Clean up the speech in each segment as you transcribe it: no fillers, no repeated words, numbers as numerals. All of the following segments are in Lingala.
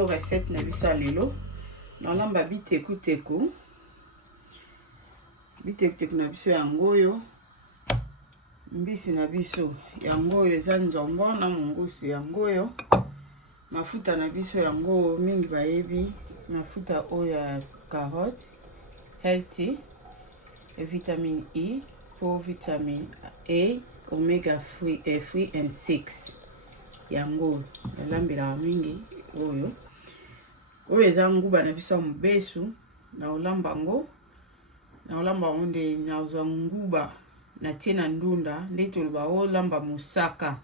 lelo recette na biso lelo nalamba bitekuteku na biso yango oyo mbisi na biso yango oyo eza nzombo na mungusu yango oyo mafuta na biso yango mingi bayebi mafuta oyo ya carotte healthy vitamine E pour vitamine A omega 3 and 6 yango nalambela mingi oyo eza nguba na biso mobesu na olambango nde nazwa nguba na tie na ndunda nde toloba olamba musaka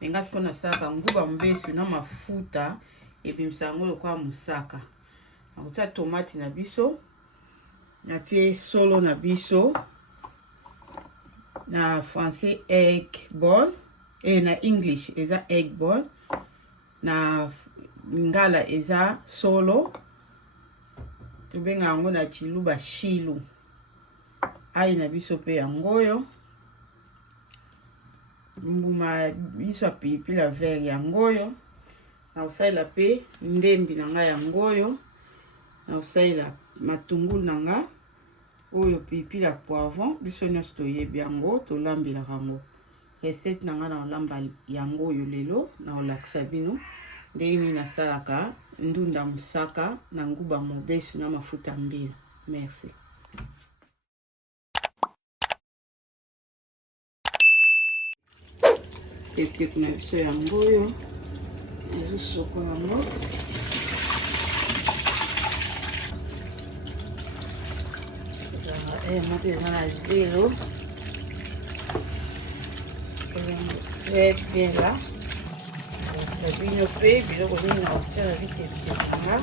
menga siko na saka nguba mbesu na mafuta ebimisa yango lokola musaka nakotia tomate na biso natie solo na biso na français egg ball na english eza egg ball na ngala eza solo tobenga yango na chiluba shilu ai na biso pe yangoyo mbuma biso pilipili vert yangoyo na usaila pe ndembi na nga yangoyo na usaila matungulu na nga oyo pilipili poivron biso nyonso toyebi yango tolambela yango recette na nga na olamba yango oyo lelo na olakisa bino ndeni nasalaka ndunda musaka na nguba mobesu na mafuta mbila. Merci. Bitekuteku na biso yango oyo ezosoko yango mate eza na zelo epela sabino pe biloko mingi na kotia na bitekuteku nanga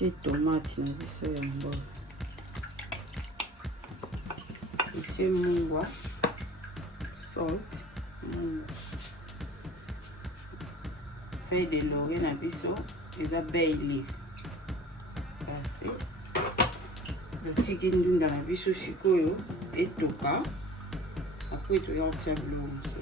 Natie tomate na biso yango. Natie mungwa, salt, feuille de laurier na biso, eza bay leaf. Kasi totiki ndunda na biso sikoyo etoka, après toya kotia biloko mosusu.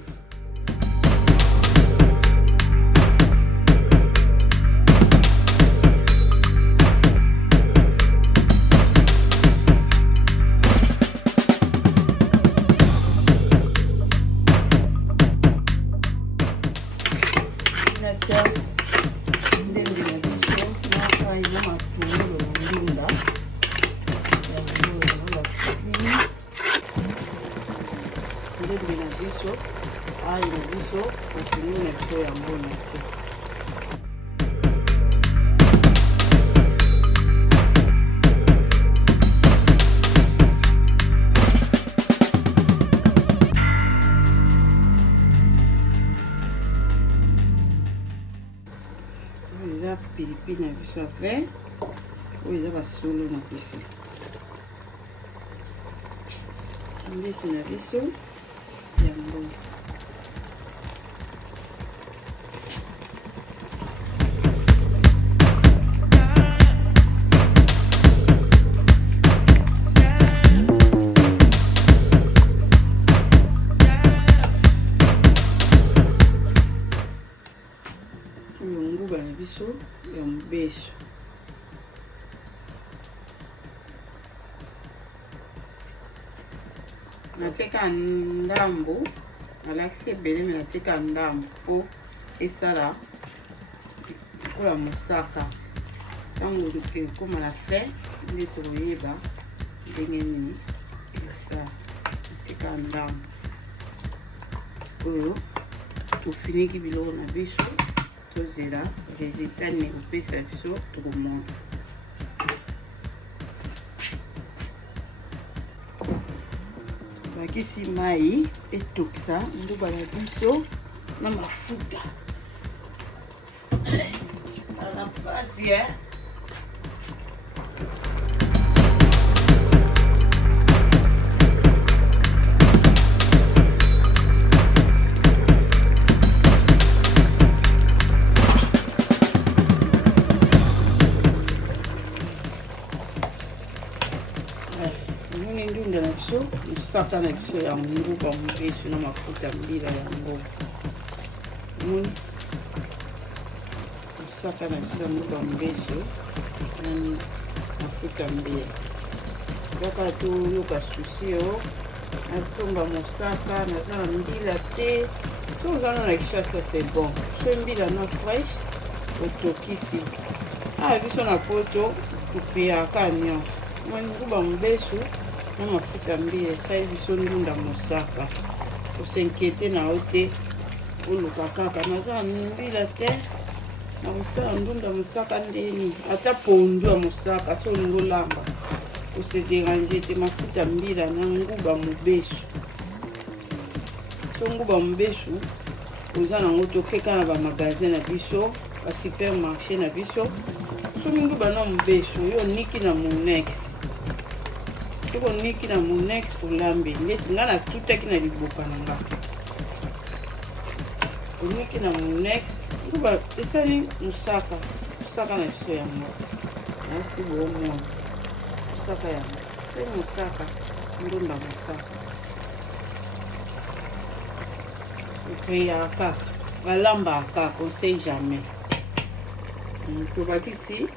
Pilipili na biso vert oyo eza basolo na biso, mbisi na biso yango nguba na biso ya mobeso. Nateka ndambo alakisi ebele me nateka ndambo mpo esala lokola mosaka ntango ekoma na fin nde tokoyeba ndenge nini ekosala. Nateka ndambo oyo tofiniki biloko na biso tozela resultat nini kopesa biso tokomona. Bakisi mai etokisa nduba na biso na mafuta sala mpasi ndunda na biso musaka na biso ya nguba mobeso na mafuta mbila yango. Musaka na biso ya nguba mobeso na mafuta mbila zaka toyoka susi o asomba mosaka naza na mbila te so ozana na kishasa c'est bon so mbila na fresh otokisi biso na poto topeyaka nyonso nguba mobeso na mafuta mbila esali biso ndunda mosaka. Osenkete na yo te oluka kaka naza na mbila te na kosala ndunda mosaka ndeni ata pondu ya mosaka so olingi olamba osederange te. Mafuta mbila na nguba mobeso. So nguba mobeso oza nango tokeka na bamagazin na biso basupermarché na biso. So nguba na mobeso yo niki na monex toko niki na monex olambe ndeti nga natutaki na liboka na nga oniki na monex nguba esali musaka na biso yango nasi boomona musaka yango esali musaka ndunda musaka okeyaka balambaka on sait jamais. Tobakisi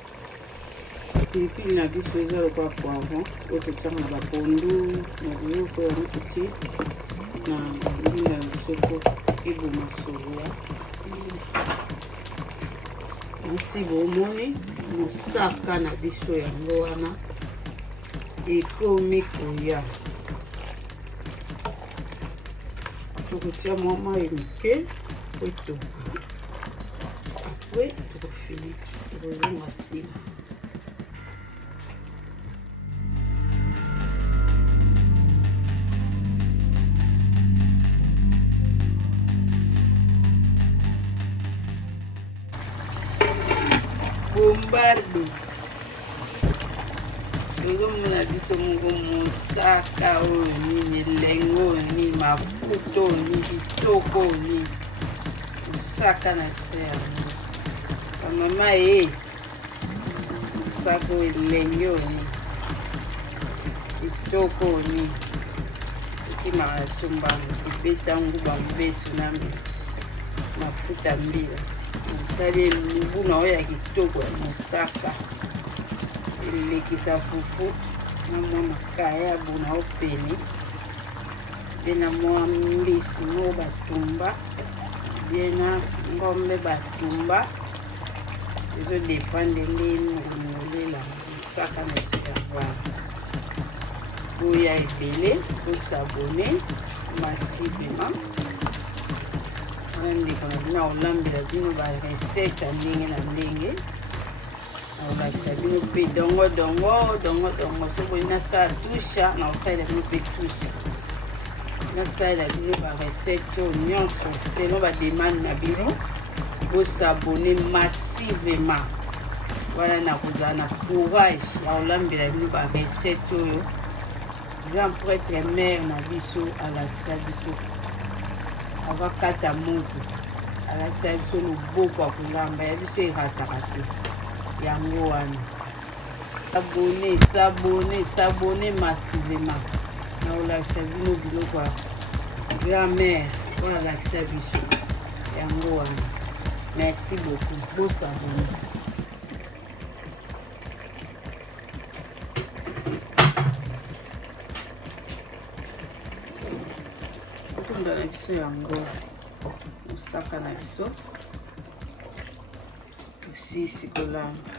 pilipili na biso eza lokola poivron oyo totiaka na bapondu na biloko yango toti na ndunda ya biso po eboma soya. Nsi bomoni mosaka na biso yango wana ekomi koya. Tokotia mwa mai moke po etoka apres tokofini tokozonga nsima. Bombardo na biso mungu Musaka oyo nini lengo ni mafuto ni bitoko ni Musaka na share mama Musaka oyo lengo ni bitoko ni kimaka tsumbanga kibeta nguba mbesu na mbesu mafuta mbila musali lubuna oyo ya kitoko ya Musaka elekisa fufu na mwa makaya buna opene mpe na mwa mbisi mo batumba bie na ngombe batumba ezodepande ndeni okomolela Musaka na servare oya ebele osabone masibema wana ndeko na bino akolambela bino barecette ya ndenge na ndenge akolakisa bino mpe dongo soki nasala tusha nakosalela bino mpe tusha nasalela bino barecette oyo nyonso selon bademande na bino bosabone massivement wana nakozala na courage ya kolambela bino barecette oyo grand prêtre mare na biso alakisa biso avakata moto alakisa biso loboko ya kolamba ya biso erataka te yango wana sabone massivement na olakisa bino biloko ya grand mare oyo alakisa biso yango wana merci beaucoup bosabone Ndunda na biso yango Musaka na biso tusisi kolamba